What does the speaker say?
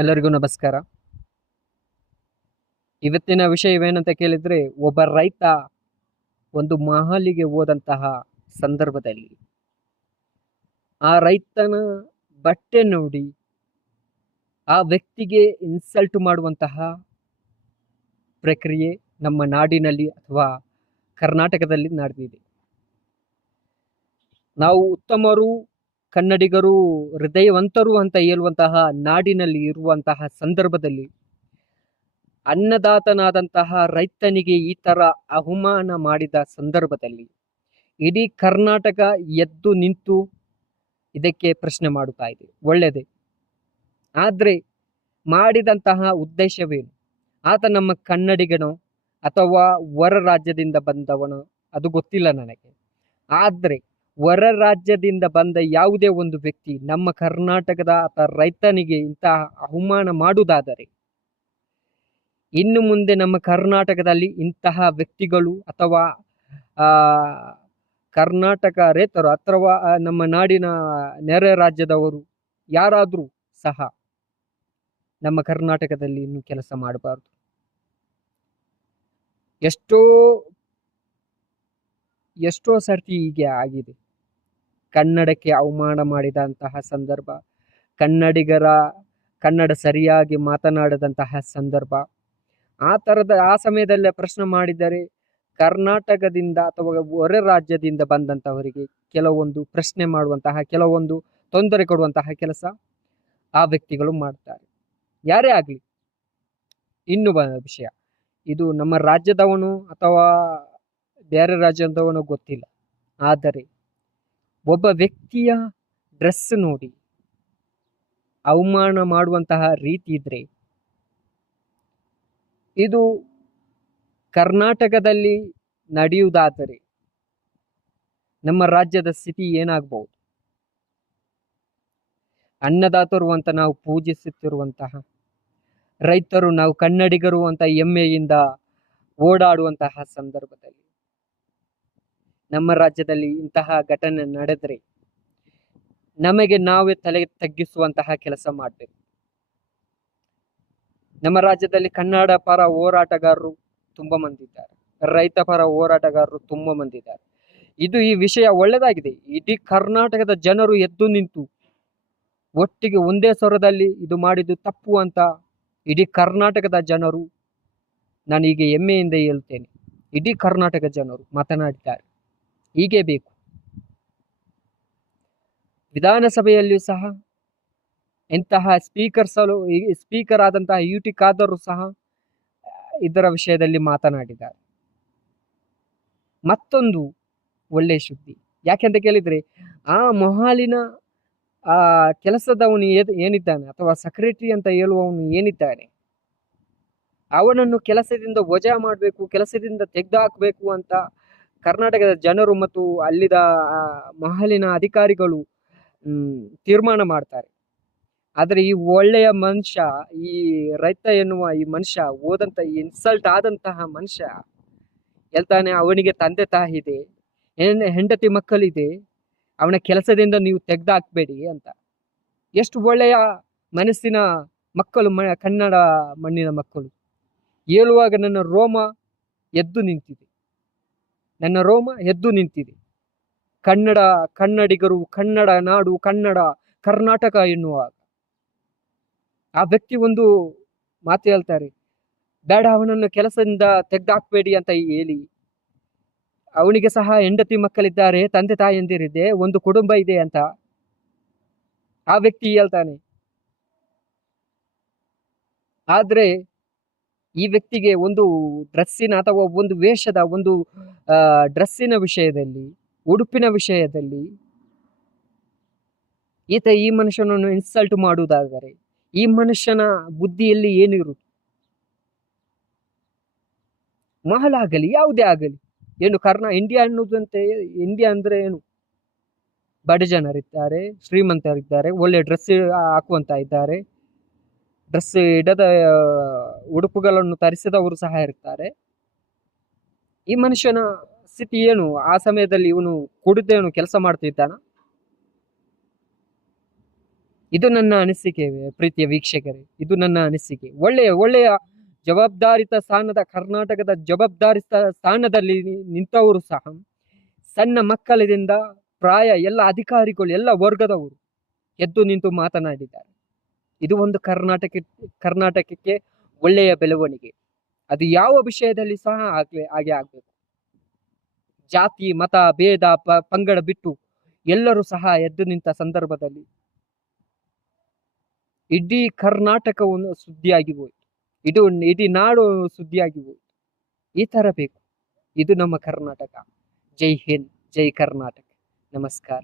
ಎಲ್ಲರಿಗೂ ನಮಸ್ಕಾರ. ಇವತ್ತಿನ ವಿಷಯವೇನಂತ ಕೇಳಿದ್ರೆ, ಒಬ್ಬ ರೈತ ಒಂದು ಮಹಲಿಗೆ ಹೋದಂತಹ ಸಂದರ್ಭದಲ್ಲಿ ಆ ರೈತನ ಬಟ್ಟೆ ನೋಡಿ ಆ ವ್ಯಕ್ತಿಗೆ ಇನ್ಸಲ್ಟ್ ಮಾಡುವಂತಹ ಪ್ರಕ್ರಿಯೆ ನಮ್ಮ ನಾಡಿನಲ್ಲಿ ಅಥವಾ ಕರ್ನಾಟಕದಲ್ಲಿ ನಡೆದಿದೆ. ನಾವು ಉತ್ತಮರು, ಕನ್ನಡಿಗರು, ಹೃದಯವಂತರು ಅಂತ ಹೇಳುವಂತಹ ನಾಡಿನಲ್ಲಿ ಇರುವಂತಹ ಸಂದರ್ಭದಲ್ಲಿ ಅನ್ನದಾತನಾದಂತಹ ರೈತನಿಗೆ ಈ ತರ ಅವಮಾನ ಮಾಡಿದ ಸಂದರ್ಭದಲ್ಲಿ ಇಡೀ ಕರ್ನಾಟಕ ಎದ್ದು ನಿಂತು ಇದಕ್ಕೆ ಪ್ರಶ್ನೆ ಮಾಡುತ್ತಾ ಇದೆ. ಒಳ್ಳೆಯದೇ, ಆದ್ರೆ ಮಾಡಿದಂತಹ ಉದ್ದೇಶವೇನು? ಆತ ನಮ್ಮ ಕನ್ನಡಿಗನೋ ಅಥವಾ ಹೊರ ರಾಜ್ಯದಿಂದ ಬಂದವನೋ ಅದು ಗೊತ್ತಿಲ್ಲ ನನಗೆ. ಆದ್ರೆ ಹೊರ ರಾಜ್ಯದಿಂದ ಬಂದ ಯಾವುದೇ ಒಂದು ವ್ಯಕ್ತಿ ನಮ್ಮ ಕರ್ನಾಟಕದ ಅಥವಾ ರೈತನಿಗೆ ಇಂತಹ ಅವಮಾನ ಮಾಡುವುದಾದರೆ ಇನ್ನು ಮುಂದೆ ನಮ್ಮ ಕರ್ನಾಟಕದಲ್ಲಿ ಇಂತಹ ವ್ಯಕ್ತಿಗಳು ಅಥವಾ ಕರ್ನಾಟಕ ರೈತರು ಅಥವಾ ನಮ್ಮ ನಾಡಿನ ನೆರೆ ರಾಜ್ಯದವರು ಯಾರಾದರೂ ಸಹ ನಮ್ಮ ಕರ್ನಾಟಕದಲ್ಲಿ ಇನ್ನು ಕೆಲಸ ಮಾಡಬಾರದು. ಎಷ್ಟೋ ಸರ್ತಿ ಹೀಗೆ ಆಗಿದೆ. ಕನ್ನಡಕ್ಕೆ ಅವಮಾನ ಮಾಡಿದಂತಹ ಸಂದರ್ಭ, ಕನ್ನಡ ಸರಿಯಾಗಿ ಮಾತನಾಡದಂತಹ ಸಂದರ್ಭ, ಆ ಸಮಯದಲ್ಲೇ ಪ್ರಶ್ನೆ ಮಾಡಿದರೆ ಕರ್ನಾಟಕದಿಂದ ಅಥವಾ ಹೊರ ರಾಜ್ಯದಿಂದ ಬಂದಂತವರಿಗೆ ಕೆಲವೊಂದು ಪ್ರಶ್ನೆ ಮಾಡುವಂತಹ, ಕೆಲವೊಂದು ತೊಂದರೆ ಕೊಡುವಂತಹ ಕೆಲಸ ಆ ವ್ಯಕ್ತಿಗಳು ಮಾಡ್ತಾರೆ. ಯಾರೇ ಆಗ್ಲಿ, ಇನ್ನು ವಿಷಯ ಇದು ನಮ್ಮ ರಾಜ್ಯದವನು ಅಥವಾ ಬೇರೆ ರಾಜ್ಯದವನು ಗೊತ್ತಿಲ್ಲ, ಆದರೆ ಒಬ್ಬ ವ್ಯಕ್ತಿಯ ಡ್ರೆಸ್ ನೋಡಿ ಅವಮಾನ ಮಾಡುವಂತಹ ರೀತಿ ಇದ್ರೆ ಇದು ಕರ್ನಾಟಕದಲ್ಲಿ ನಡೆಯುವುದಾದರೆ ನಮ್ಮ ರಾಜ್ಯದ ಸ್ಥಿತಿ ಏನಾಗಬಹುದು? ಅನ್ನದಾತರು ಅಂತ ನಾವು ಪೂಜಿಸುತ್ತಿರುವಂತಹ ರೈತರು, ನಾವು ಕನ್ನಡಿಗರು ಅಂತ ಹೆಮ್ಮೆಯಿಂದ ಓಡಾಡುವಂತಹ ಸಂದರ್ಭದಲ್ಲಿ ನಮ್ಮ ರಾಜ್ಯದಲ್ಲಿ ಇಂತಹ ಘಟನೆ ನಡೆದರೆ ನಮಗೆ ನಾವೇ ತಲೆ ತಗ್ಗಿಸುವಂತಹ ಕೆಲಸ ಮಾಡಬೇಕು. ನಮ್ಮ ರಾಜ್ಯದಲ್ಲಿ ಕನ್ನಡ ಪರ ಹೋರಾಟಗಾರರು ತುಂಬಾ ಮಂದಿ ಇದ್ದಾರೆ, ರೈತ ಪರ ಹೋರಾಟಗಾರರು ತುಂಬಾ ಮಂದಿ ಇದ್ದಾರೆ. ಈ ವಿಷಯ ಒಳ್ಳೆದಾಗಿದೆ. ಇಡೀ ಕರ್ನಾಟಕದ ಜನರು ಎದ್ದು ನಿಂತು ಒಟ್ಟಿಗೆ ಒಂದೇ ಸ್ವರದಲ್ಲಿ ಇದು ಮಾಡಿದ್ದು ತಪ್ಪು ಅಂತ ಇಡೀ ಕರ್ನಾಟಕದ ಜನರು, ನಾನು ಈಗ ಹೆಮ್ಮೆಯಿಂದ ಹೇಳ್ತೇನೆ, ಇಡೀ ಕರ್ನಾಟಕ ಜನರು ಮಾತನಾಡಿದ್ದಾರೆ. ಹೀಗೆ ಬೇಕು. ವಿಧಾನಸಭೆಯಲ್ಲಿಯೂ ಸಹ ಇಂತಹ ಸ್ಪೀಕರ್ ಆದಂತಹ ಯುಟಿ ಖಾದರ್ ಸಹ ಇದರ ವಿಷಯದಲ್ಲಿ ಮಾತನಾಡಿದ್ದಾರೆ. ಮತ್ತೊಂದು ಒಳ್ಳೆಯ ಸುದ್ದಿ ಯಾಕೆಂತ ಕೇಳಿದ್ರೆ, ಆ ಮೊಹಾಲಿನ ಆ ಕೆಲಸದವನು ಏನಿದ್ದಾನೆ ಅಥವಾ ಸೆಕ್ರೆಟರಿ ಅಂತ ಹೇಳುವವನು ಏನಿದ್ದಾನೆ, ಅವನನ್ನು ಕೆಲಸದಿಂದ ವಜಾ ಮಾಡಬೇಕು, ಕೆಲಸದಿಂದ ತೆಗೆದು ಹಾಕಬೇಕು ಅಂತ ಕರ್ನಾಟಕದ ಜನರು ಮತ್ತು ಅಲ್ಲಿದ ಮಹಲಿನ ಅಧಿಕಾರಿಗಳು ತೀರ್ಮಾನ ಮಾಡ್ತಾರೆ. ಆದ್ರೆ ಈ ಒಳ್ಳೆಯ ಮನುಷ್ಯ, ಈ ರೈತ ಎನ್ನುವ ಈ ಮನುಷ್ಯ, ಇನ್ಸಲ್ಟ್ ಆದಂತಹ ಮನುಷ್ಯ ಹೇಳ್ತಾನೆ, ಅವನಿಗೆ ತಂದೆ ತಾಯಿ ಇದೆ, ಹೆಂಡತಿ ಮಕ್ಕಳಿದೆ, ಅವನ ಕೆಲಸದಿಂದ ನೀವು ತೆಗೆದು ಹಾಕ್ಬೇಡಿ ಅಂತ. ಎಷ್ಟು ಒಳ್ಳೆಯ ಮನಸ್ಸಿನ ಮಕ್ಕಳು, ಕನ್ನಡ ಮಣ್ಣಿನ ಮಕ್ಕಳು. ಹೇಳುವಾಗ ನನ್ನ ರೋಮ ಎದ್ದು ನಿಂತಿದೆ. ಕನ್ನಡಿಗರು, ಕನ್ನಡ ನಾಡು, ಕರ್ನಾಟಕ ಎನ್ನುವಾಗ ಆ ವ್ಯಕ್ತಿ ಒಂದು ಮಾತು ಹೇಳ್ತಾರೆ, ಬೇಡ ಅವನನ್ನು ಕೆಲಸದಿಂದ ತೆಗೆದಾಕ್ಬೇಡಿ ಅಂತ ಹೇಳಿ, ಅವನಿಗೆ ಸಹ ಹೆಂಡತಿ ಮಕ್ಕಳಿದ್ದಾರೆ, ತಂದೆ ತಾಯಿಯಂದಿರಿದೆ, ಒಂದು ಕುಟುಂಬ ಇದೆ ಅಂತ ಆ ವ್ಯಕ್ತಿ ಹೇಳ್ತಾನೆ. ಆದ್ರೆ ಈ ವ್ಯಕ್ತಿಗೆ ಒಂದು ಡ್ರೆಸ್ಸಿನ ಅಥವಾ ಒಂದು ವೇಷದ, ಒಂದು ಡ್ರೆಸ್ಸಿನ ವಿಷಯದಲ್ಲಿ, ಉಡುಪಿನ ವಿಷಯದಲ್ಲಿ ಈ ಮನುಷ್ಯನನ್ನು ಇನ್ಸಲ್ಟ್ ಮಾಡುವುದಾದರೆ ಈ ಮನುಷ್ಯನ ಬುದ್ಧಿಯಲ್ಲಿ ಏನಿರುವುದು? ಮಹಲ್ ಆಗಲಿ, ಯಾವುದೇ ಆಗಲಿ, ಏನು ಇಂಡಿಯಾ ಅನ್ನುವುದಂತೆ, ಇಂಡಿಯಾ ಅಂದ್ರೆ ಏನು? ಬಡ ಜನರಿದ್ದಾರೆ, ಶ್ರೀಮಂತರಿದ್ದಾರೆ, ಒಳ್ಳೆ ಡ್ರೆಸ್ ಹಾಕುವಂತ ಇದ್ದಾರೆ, ಡ್ರೆಸ್ ಇಡದ ಉಡುಪುಗಳನ್ನು ತರಿಸಿದವರು ಸಹ ಇರ್ತಾರೆ. ಈ ಮನುಷ್ಯನ ಸ್ಥಿತಿ ಏನು? ಆ ಸಮಯದಲ್ಲಿ ಇವನು ಕುಡಿದೇನು ಕೆಲಸ ಮಾಡ್ತಿದ್ದಾನ? ಇದು ನನ್ನ ಅನಿಸಿಕೆ ಪ್ರೀತಿಯ ವೀಕ್ಷಕರೇ, ಇದು ನನ್ನ ಅನಿಸಿಕೆ. ಒಳ್ಳೆಯ ಒಳ್ಳೆಯ ಜವಾಬ್ದಾರಿತ ಸ್ಥಾನದ ಕರ್ನಾಟಕದ ಜವಾಬ್ದಾರಿತ ಸ್ಥಾನದಲ್ಲಿ ನಿಂತವರು ಸಹ ಸಣ್ಣ ಮಕ್ಕಳಿಂದ ಪ್ರಾಯ ಎಲ್ಲ ಅಧಿಕಾರಿಗಳು ಎಲ್ಲ ವರ್ಗದವರು ಎದ್ದು ನಿಂತು ಮಾತನಾಡಿದ್ದಾರೆ. ಇದು ಒಂದು ಕರ್ನಾಟಕಕ್ಕೆ ಒಳ್ಳೆಯ ಬೆಳವಣಿಗೆ. ಅದು ಯಾವ ವಿಷಯದಲ್ಲಿ ಸಹ ಹಾಗೆ ಆಗ್ಬೇಕು. ಜಾತಿ ಮತ ಭೇದ ಪಂಗಡ ಬಿಟ್ಟು ಎಲ್ಲರೂ ಸಹ ಎದ್ದು ನಿಂತ ಸಂದರ್ಭದಲ್ಲಿ ಇಡೀ ಕರ್ನಾಟಕವನ್ನು ಸುದ್ದಿಯಾಗಿ ಹೋಯ್ತು. ಇಡೀ ನಾಡು ಸುದ್ದಿಯಾಗಿ ಹೋಯ್ತು. ಈ ತರ ಬೇಕು. ಇದು ನಮ್ಮ ಕರ್ನಾಟಕ. ಜೈ ಹಿಂದ್, ಜೈ ಕರ್ನಾಟಕ. ನಮಸ್ಕಾರ.